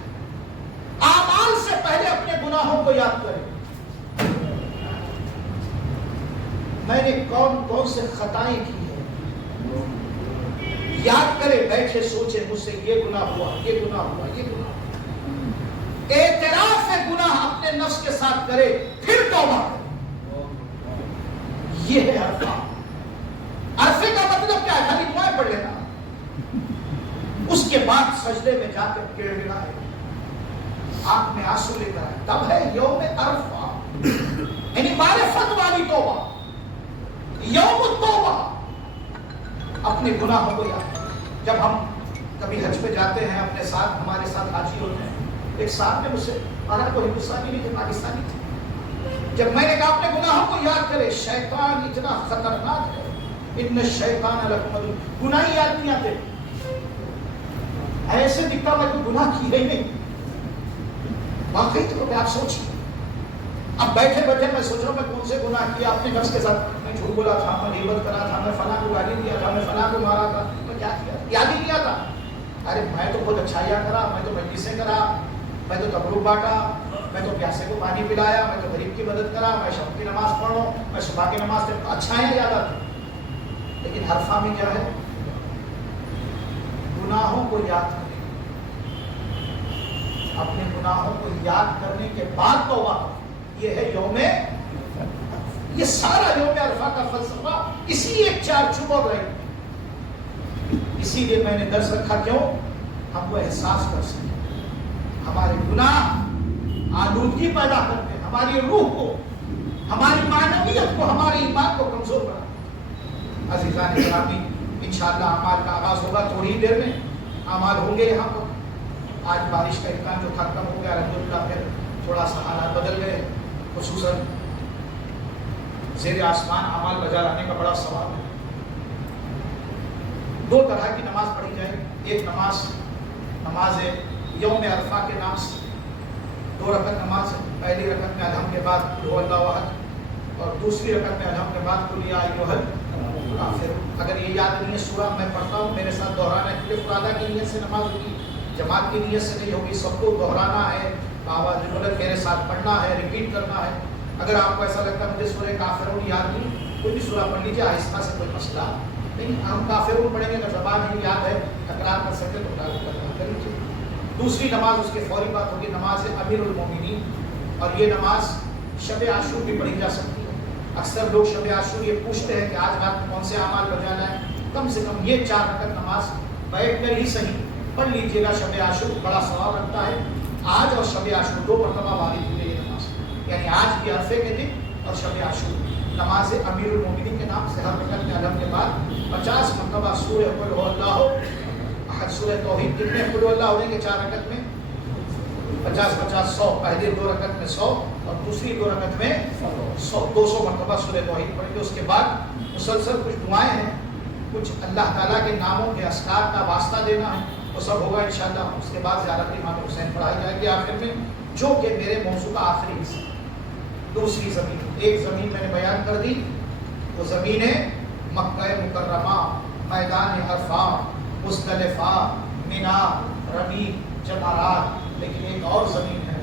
اعمال سے پہلے اپنے گناہوں کو یاد کریں. میں نے کون کون سے خطائیں کی ہیں یاد کرے، بیٹھے سوچے مجھ سے یہ گناہ ہوا، یہ گناہ ہوا، یہ گناہ ہوا. اعتراف گناہ اپنے نفس کے ساتھ کرے، پھر توبہ کرے. یہ ہے عرفہ. عرفے کا مطلب کیا ہے؟ خالی دعائیں پڑھ لینا. اس کے بعد سجدے میں جا کر گڑ گڑائے، آنکھ میں آنسو لے کر آئے، تب ہے یوم عرفہ. یعنی معرفت والی توبہ، یوم التوبہ. اپنے گناہوں کو یاد. جب ہم کبھی حج پہ جاتے ہیں، اپنے ساتھ ہمارے ساتھ حاجی ہوتے ہیں، ایک ساتھ میں مجھ سے اگر کوئی ہندوستانی نہیں تھے، پاکستانی تھے. جب میں نے کہا اپنے گناہوں کو یاد کرے، شیطان اتنا خطرناک ہے، ان الشیطان لکم عدو. گناہ یاد نہیں آتے، ایسے دکھتا میں کوئی گناہ کی ہے ہی نہیں. واقعی تو آپ سوچیے. اب بیٹھے بیٹھے میں سوچ رہا ہوں میں کون سے گناہ کیا اپنے نفس کے ساتھ. میں جھوٹ بولا تھا، میں غیبت کرا تھا، میں فلاں کو گالی دیا تھا، میں فلاں کو مارا تھا، میں کیا کیا یاد ہی کیا تھا. ارے میں تو خود اچھائیاں کرا، میں تو مجلسیں کرا، میں تو تبرک بانٹا، میں تو پیاسے کو پانی پلایا، میں تو غریب کی مدد کرا، میں شب کی نماز پڑھوں، میں صبح کی نماز پڑھوں. اچھائیاں یاد آتی. لیکن عرفہ میں کیا ہے؟ گناہوں کو یاد کریں. اپنے گناہوں کو یاد کرنے کے بعد توبہ. یہ ہے یوم، یہ سارا یوم عرفہ کا فلسفہ اسی ایک چار چوبوں رہے. اسی لیے میں نے درس رکھا، کیوں؟ ہم کو احساس کر سکیں. ہمارے گناہ آلودگی پیدا کرتے ہیں. ہماری روح کو، ہماری معنویت کو، ہمارے ایمان کو کمزور بنا۔ عزیزان گرامی، انشاءاللہ اعمال کا آغاز ہوگا تھوڑی ہی دیر میں، اعمال ہوں گے یہاں پر۔ آج بارش کا امکان جو تھا کم ہو گیا الحمدللہ، پھر تھوڑا سا حالات بدل گئے، خصوصاً زیر آسمان اعمال بجا لانے کا بڑا ثواب ہے۔ دو طرح کی نماز پڑھی جائے، ایک نماز یوم عرفہ کے نام سے 2 رکعت نماز ہے۔ پہلی رکعت میں الحمد کے بعد قل هو اللہ احد، اور دوسری رکعت میں الحمد کے بعد قل یا ایھا الکافرون۔ اگر یہ یاد نہیں ہے سورہ میں پڑھتا ہوں، میرے ساتھ دہرانا ہے، کیونکہ فرادہ کی نیت سے نماز ہوگی، جماعت کی نیت سے نہیں ہوگی، سب کو دہرانا ہے، آواز بلند میرے ساتھ پڑھنا ہے، ریپیٹ کرنا ہے۔ اگر آپ کو ایسا لگتا ہے مجھے سورہ کافرون یاد نہیں، کوئی بھی سورہ پڑھ لیجیے آہستہ سے، کوئی مسئلہ نہیں۔ ہم کافرون پڑھیں گے، اگر زبان نہیں یاد ہے، تکرار کر سکتے تو کر لیجیے۔ دوسری نماز اس کے فوری بات ہوگی، نماز امیر المومنین، اور یہ نماز شب عاشور بھی پڑھی جا سکتی ہے۔ اکثر لوگ شب عاشور یہ پوچھتے ہیں کہ آج رات میں کون سے اعمال بجانا ہے، کم سے کم یہ 4 رکعت نماز بیٹھ کر ہی صحیح پڑھ لیجیے گا۔ شب عاشور بڑا ثواب رکھتا ہے، آج اور شب عاشور 2 مرتبہ وارد ہوئی یہ نماز، یعنی آج بھی عرفے کے دن اور شب عاشور۔ نماز امیر المومنین کے نام سے ہر رکعت میں الحمد کے بعد 50 مرتبہ سورہ قل هو اللہ احد، سورہ توحید کتنے قل هو اللہ ہونے کے 4 رکعت میں 50 100، پہلی 2 رکعت میں 100 اور دوسری 2 رکعت میں 100، 200 مرتبہ سورہ توحید پڑھیں گے۔ اس کے بعد مسلسل کچھ دعائیں ہیں، کچھ اللہ تعالیٰ کے ناموں کے اذکار کا واسطہ دینا ہے، وہ سب ہوگا انشاءاللہ۔ اس کے بعد زیارت امام حسین پڑھائی جائے گی آخر میں، جو کہ میرے موضوع کا آخری حصہ۔ دوسری زمین، ایک زمین میں نے بیان کر دی، وہ زمین ہے مکہ مکرمہ، میدان عرفہ، مزدلفہ، مینا، رمی، جمرات، لیکن ایک اور زمین ہے،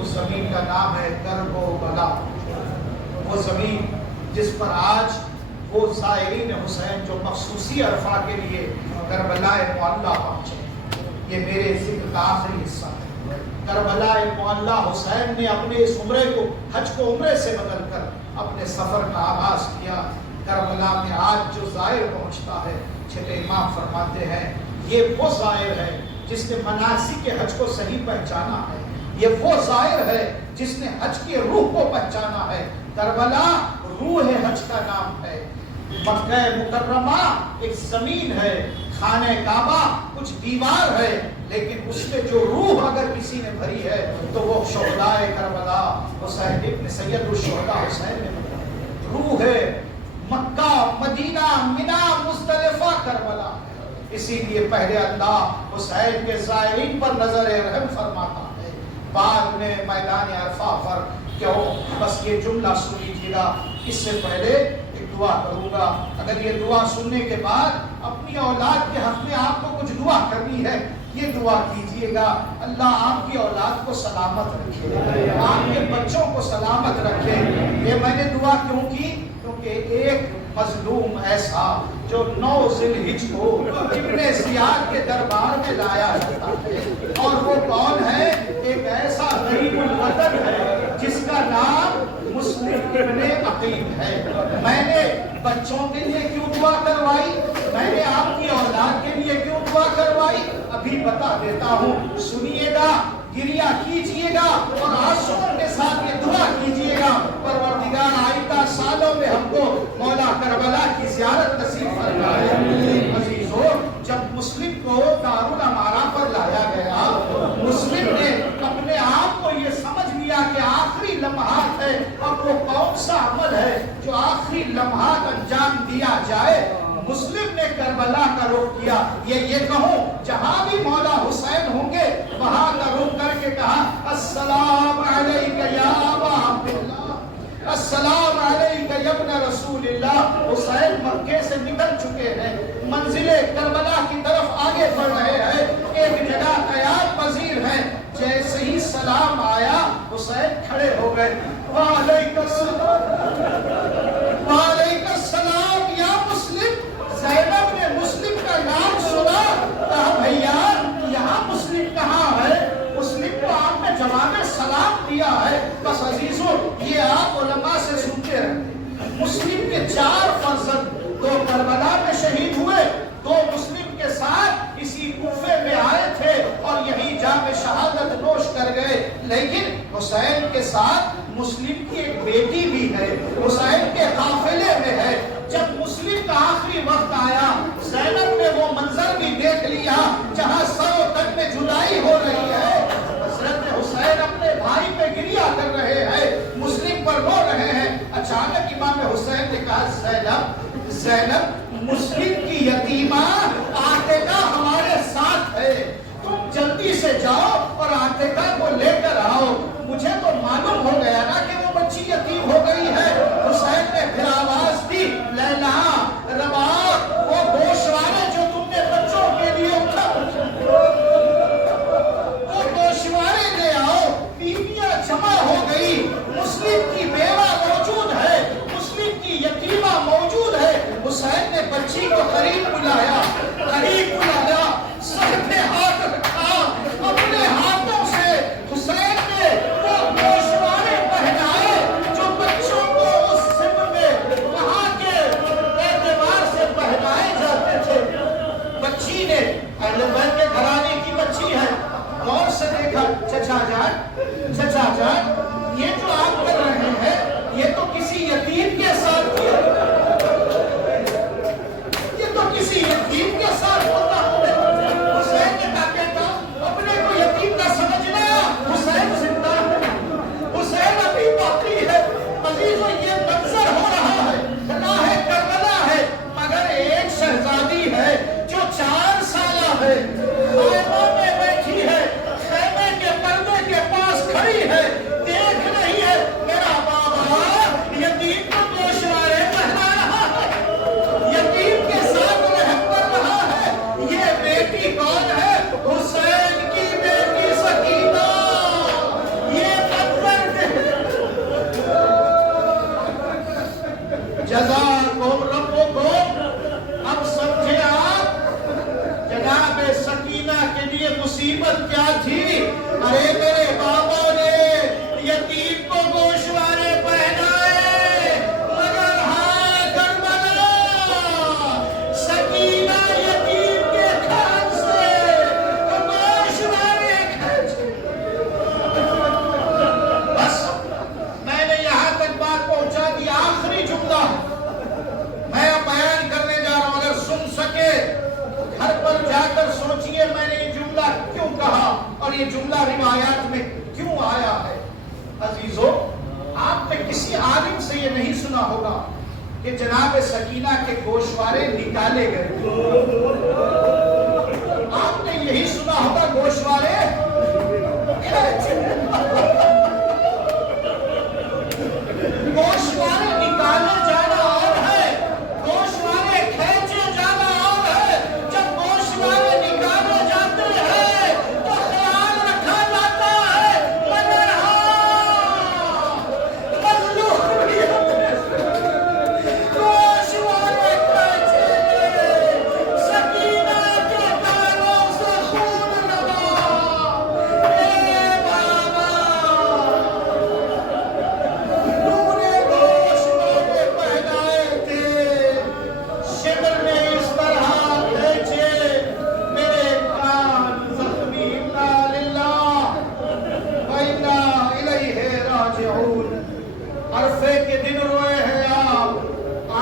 اس زمین کا نام ہے کرب و بلا۔ وہ زمین جس پر آج وہ زائرین حسین جو مخصوصی عرفہ کے لیے کربلا معلیٰ پہنچے، یہ میرے ذکر کا آخری حصہ ہے۔ کربلا معلیٰ حسین نے اپنے اس عمرے کو حج کو عمرے سے بدل کر اپنے سفر کا آغاز کیا۔ کربلا میں آج جو زائر پہنچتا ہے، چھٹے امام فرماتے ہیں یہ وہ زائر ہے جس نے مناسک کے حج کو صحیح پہچانا ہے، یہ وہ زائر ہے جس نے حج کی روح کو پہچانا ہے۔ کربلا روح حج کا نام ہے۔ مکہ مکرمہ ایک زمین ہے، خانہ کعبہ کچھ دیوار ہے، لیکن اس میں جو روح اگر کسی نے بھری ہے تو وہ شہداء کربلا حسین ابن سید الشہداء حسین نے روح ہے۔ مکہ، مدینہ، مینا، مزدلفہ، کربلا، اسی لیے پہلے اللہ حسین کے زائرین پر نظر رحم فرماتا ہے، بعد میں میدان عرفہ پر۔ کیوں؟ بس یہ جملہ سن لیجیے گا، اس سے پہلے ایک دعا کروں گا۔ اگر یہ دعا سننے کے بعد اپنی اولاد کے حق میں آپ کو کچھ دعا کرنی ہے، یہ دعا کیجئے گا، اللہ آپ کی اولاد کو سلامت رکھے، آپ کے بچوں کو سلامت رکھے۔ یہ میں نے دعا کیوں کی؟ کیونکہ ایک مظلوم ایسا جو 9 ذی الحج کو ابن زیاد کے دربار میں لایا جاتا ہے، اور وہ کون ہے؟ ایک ایسا غریب الوطن ہے جس کا نام مسلم ابن عقیل ہے۔ میں نے بچوں کے لیے کیوں دعا کروائی؟ میں نے آپ کی اولاد کے لیے کیوں دعا کروائی؟ ابھی بتا دیتا ہوں، سنیے گا، گریہ کیجئے گا اور آنسوؤں کے ساتھ یہ دعا کیجئے گا، پروردگار آئندہ سالوں میں ہم کو مولا کربلا کی زیارت نصیب فرمائے۔ عزیزو، جب مسلم کو دارالامارہ پر لایا گیا، مسلم نے اپنے آپ کو یہ سمجھ لیا کہ آخری لمحات ہے، اب وہ کون سا عمل ہے جو آخری لمحات انجام دیا جائے۔ مسلم نے کربلا کا رخ کیا۔ یہ کہوں جہاں بھی مولا حسین ہوں گے وہاں کا رخ کر کے کہا السلام علیکہ یا ابا عبداللہ، السلام علیکہ یا ابن رسول اللہ۔ حسین مکے سے نکل چکے ہیں، منزل کربلا کی طرف آگے بڑھ رہے ہیں، ایک جگہ قیام پذیر ہے، جیسے ہی سلام آیا حسین کھڑے ہو گئے، وعلیکم السلام، وعلیکم السلام یا مسلم۔ زینب نے مسلم کا نام سنا، کہا بھیا یہاں مسلم کہاں ہے؟ مسلم کو آپ نے جواب سلام دیا ہے۔ بس عزیزو، یہ آپ علماء سے سنتے رہتے، مسلم کے 4 فرزند 2 کربلا میں شہید ہوئے، 2 مسلم کے ساتھ اسی کوفے میں آئے تھے اور یہی جام شہادت نوش کر گئے، لیکن حسین کے ساتھ مسلم کی ایک بیٹی بھی ہے، حسین کے قافلے میں ہے۔ جب مسلم کا آخری وقت آیا، زینب نے وہ منظر بھی دیکھ لیا جہاں سر و تن میں جدائی ہو رہی ہے۔ حضرت حسین اپنے بھائی پہ گریہ کر رہے ہیں، مسلم پر رو رہے ہیں۔ اچانک امام حسین نے کہا زینب، زینب مسلم کی یتیمہ عاتقہ ہمارے ساتھ ہے، تم جلدی سے جاؤ اور عاتقہ کو لے کر آؤ۔ مجھے تو معلوم ہو گیا نا کہ وہ بچی یتیم ہو گئی ہے۔ حسین نے پھر آواز دی، لیلا، رباب، وہ گوشوارے جو تم نے بچوں کے لیے اٹھا، وہ گوشوارے لے آؤ۔ بیویاں جمع ہو گئی، مسلم کی بیوہ موجود ہے، مسلم کی یتیمہ موجود ہے۔ حسین نے بچی کو قریب بلایا، قریب بلایا، سر پہ ہاتھ رکھا، اپنے ہاتھوں سے حسین نے وہ گوشوارے پہنائے جو بچوں کو اس سن میں وہاں کے اعتبار سے پہنائے جاتے تھے۔ بچی نے اہل بیت کے گھرانے کی بچی ہے، غور سے دیکھا، چچا جان، چچا جان، یہ جو آپ کر رہے ہیں یہ تو کسی یتیم کے ساتھ کیا، یہ تو کسی یتیم کے ساتھ ہوتا ہے۔ حسین نے کہا بیٹا اپنے کو یتیم نہ سمجھنا، حسین زندہ ہے، حسین ابھی باقی ہے۔ عزیزو یہ منظر ہو رہا ہے، راہ کربلا ہے، مگر ایک شہزادی ہے جو 4 سالہ ہے، خیمہ میں بیٹھی ہے، خیمے کے پردے کے پاس کھڑی ہے، دیکھ رہی ہے میرا بابا یتیم کو گوشوارے پہنا رہا ہے، یتیم کے ساتھ رحم کر رہا ہے۔ یہ بیٹی کون ہے؟ حسین کی بیٹی سکینہ۔ یہ منظر جزاکم ربکم۔ اب سمجھے آپ جناب سکینہ کے لیے مصیبت کیا تھی؟ ارے میرے بابا نے یتیم کو گوشوارے پہنائے، مگر ہاں کربلا سکینہ یتیم کے کان سے گوشوارے کھینچے۔ بس میں نے یہاں تک بات پہنچا دی، آخری جملہ میں اب بیان کرنے جا رہا ہوں، اگر سن سکے گھر پر جا کر سوچئے میں نے یہ جملہ کیوں کہا اور یہ جملہ روایات میں کیوں آیا ہے۔ عزیزو، آپ نے کسی عالم سے یہ نہیں سنا ہوگا کہ جناب سکینہ کے گوشوارے نکالے گئے، آپ نے یہی سنا ہوگا گوشوارے گوشوارے نکالے جانا اور ہے، گوشوارے کھینچے جانا اور ہے۔ جب گوشوارے نکالے جاتے ہیں تو خیال رکھا جاتا ہے مگر ہاں مظلومیت گوشوارے کھینچے گئے، سکینہ کے بالوں سے خون لگا۔ اے بابا تو نے گوشوارے پہنائے تھے، شبر نے اس طرح کھینچے، میرے کان زخمی، انا للہ و انا الیہ راجعون۔ عرفے کے دن روئے ہیں آپ،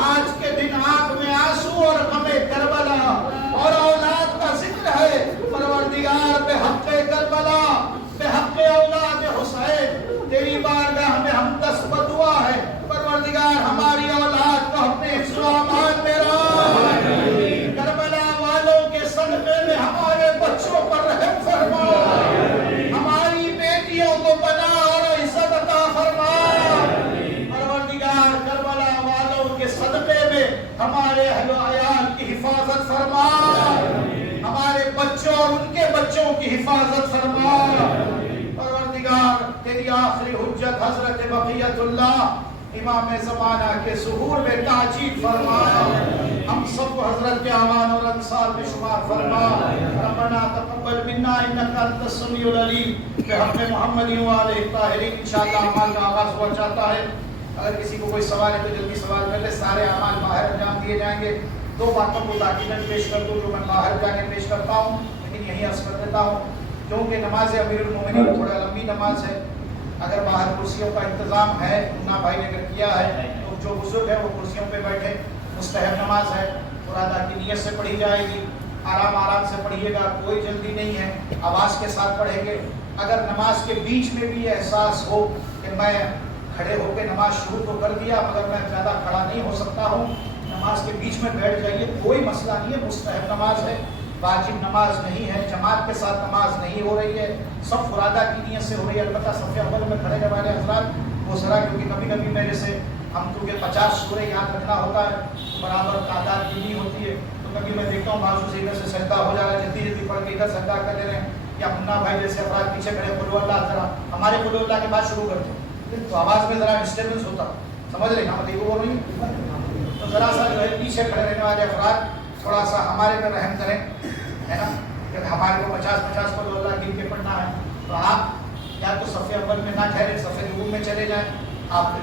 آج کے دن آنکھ میں آنسو اور غم کربلا اور اولاد کا ذکر ہے۔ پروردگار بحق کربلا، بحق اولاد حسین، تیری بارگاہ میں ہم دست بدعا ہے، پروردگار ہماری اولاد کو اپنے حفظ و امان میں رکھ، کربلا والوں کے صدقے میں ہمارے بچوں پر رحم فرما، ہماری بیٹیوں کو بنا اور عزت عطا فرما، پروردگار کربلا والوں کے صدقے میں ہمارے اہل و عیال کی حفاظت فرما، ہمارے بچوں اور ان کے بچوں کی حفاظت فرما، پروردگار تیری آخری حجت حضرت بقیت اللہ امام زمانہ کے ظہور میں تعجیل فرما، ہم سب کو حضرت کے اعوان اور انصار میں شمار فرما۔ ربنا تقبل منا انک انت السمیع العلیم، بحق محمد و آلہ الطاہرین۔ انشاءاللہ اعمال کا آغاز ہوا چاہتا ہے، اگر کسی کو کوئی سوال ہے تو جلدی سوال کر لے، سارے اعمال باہر انجام دیے جائیں گے۔ 2 باتوں کو تاکیداً پیش کر دوں جو میں باہر جا کے پیش کرتا ہوں، لیکن یہیں عرض کر دیتا ہوں کیونکہ نماز امیر المومنین تھوڑا لمبی نماز ہے، اگر باہر کرسیوں کا انتظام ہے، منا بھائی نے اگر کیا ہے تو جو بزرگ ہے وہ کرسیوں پہ بیٹھے. مستحب نماز ہے، قرآن کی نیت سے پڑھی جائے گی. آرام آرام سے پڑھیے گا، کوئی جلدی نہیں ہے. آواز کے ساتھ پڑھیں گے. اگر نماز کے بیچ میں بھی احساس ہو کہ میں کھڑے ہو کے نماز شروع تو کر دیا مگر میں زیادہ کھڑا نہیں ہو سکتا ہوں، نماز کے بیچ میں بیٹھ جائیے، کوئی مسئلہ نہیں ہے. مستحب نماز ہے، واجب نماز نہیں ہے. جماعت کے ساتھ نماز نہیں ہو رہی ہے، سب فرادہ کی نیت سے ہو رہی ہے. البتہ صف اول میں کھڑے والے حضرات وہ ذرا، کیونکہ کبھی کبھی میرے سے ہم کو 50 سورے یاد رکھنا ہوتا ہے، برابر تعداد کی نہیں ہوتی ہے، تو کبھی میں دیکھتا ہوں بازو سے ادھر سے سجدہ ہو جا رہا ہے، جلدی جلدی پڑھ کے ادھر سجدہ کر لے رہے ہیں. یا منا بھائی جیسے افراد پیچھے کھڑے قل اللہ، ذرا ہمارے قل اللہ کے بعد شروع کرتے ہیں تو آواز میں ذرا ڈسٹربنس ہوتا، سمجھ رہے نا مطلب وہ نہیں. تو ذرا سا جو ہے پیچھے کھڑے رہنے والے افراد تھوڑا سا ہمارے پہ رحم کریں، ہے نا، کہ ہمارے کو 50 قل اللہ گن کے پڑھنا ہے. تو آپ یا تو صف اول میں نہ ٹھہرے، صف دوم میں چلے جائیں. آپ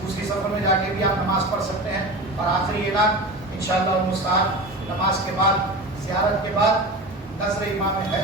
دوسری صف میں جا کے بھی آپ نماز پڑھ سکتے ہیں. اور آخری اعلان انشاءاللہ المستعان، نماز کے بعد زیارت کے بعد نظر امام ہے